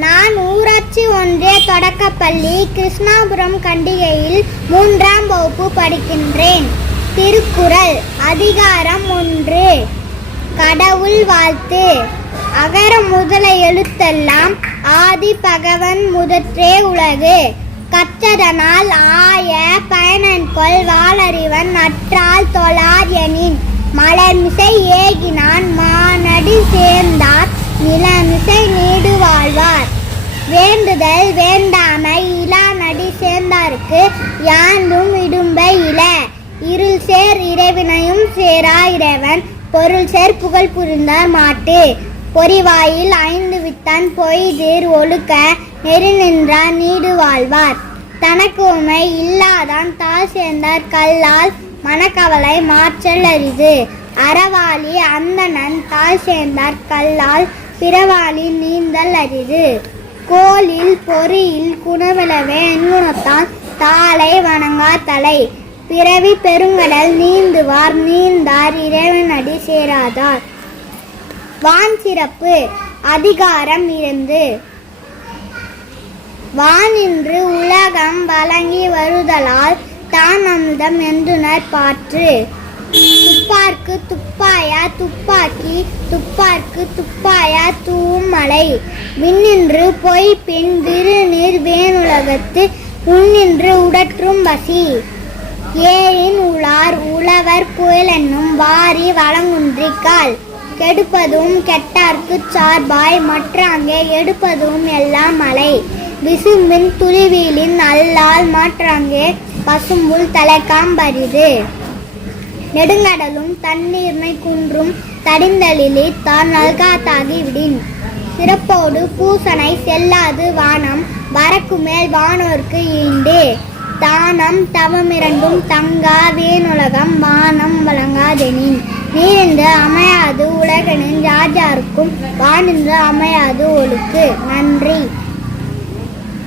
நான் ஊராட்சி ஒன்றிய தொடக்கப்பள்ளி கிருஷ்ணாபுரம் கண்டிகையில் 3ஆம் வகுப்பு படிக்கின்றேன். திருக்குறள் அதிகாரம் 1. கடவுள் வாழ்த்து. அகர முதல எழுத்தெல்லாம் ஆதி பகவன் முதற்றே உலகு. கற்றதனால் ஆய பயனன்கொள் வாளறிவன் நற்றால் தொழார் எனின். மலர்மிசை ஏகினான் மானடி சேர்ந்தார் நிலமிசை நீடு வாழ்வார். வேண்டுதல் வேண்டாமை இலா நடி சேர்ந்தார்க்கு யாண்டும் இடும்பை இல. இருள் சேர் இறைவினையும் சேரா இறைவன் பொருள் சேர் புகழ் புரிந்தார் மாட்டு. பொறிவாயில் 5 வித்தான் பொய்தீர் ஒழுக்க நெறி நின்றார் நீடு வாழ்வார். தனக்கு உண்மை இல்லாதான் தாழ் சேர்ந்தார் கல்லால் மனக்கவலை மாற்றல் அரிது. அறவாளி அந்தணன் தாழ் சேர்ந்தார் கல்லால் பிறவாளி நீந்தல் அரிது. கோலில் பொறியில் குணவிளவே எண்குணத்தான் தாளை வணங்கா தலை. பிறவி பெருங்கடல் நீந்துவார் நீந்தார் இறைவனடி சேராதார். வான் சிறப்பு. அதிகாரம் 2. வானின்று உலகம் வழங்கி வருதலால் தான் அமுதம் என்றுணர் பாற்று. துப்பார்க்கு துப்பாயா துப்பாக்கி துப்பார்க்கு துப்பாயா தூவும் மலை. விண்ணின்று பொய் பின் விருநீர் வேணுலகத்து உன்னின்று உடற்றும் பசி. ஏழின் உளார் உழவர் புயலென்னும் வாரி வளங்குன்றிக்கால். கெடுப்பதும் கெட்டார்க்கு சார்பாய் மற்றாங்கே எடுப்பதும் எல்லாம் மலை. விசும்பின் துளிவீலின் அல்லால் மாற்றாங்கே பசும்புல் தலைக்காம் பரிது. நெடுங்கடலும் தண்ணீர்மை குன்றும் தடிந்தலிலி தான் நல்காத்தாகி விடின். சிறப்போடு பூசனை செல்லாது வானம் வரக்கு மேல் வானோர்க்கு ஈண்டு. தானம் தவமிரண்டும் தங்கா வேணுலகம் வானம் வழங்காதெனின். நீரின்று அமையாது உலகனின் ராஜாருக்கும் வானின்று அமையாது ஒழுக்கு. நன்றி.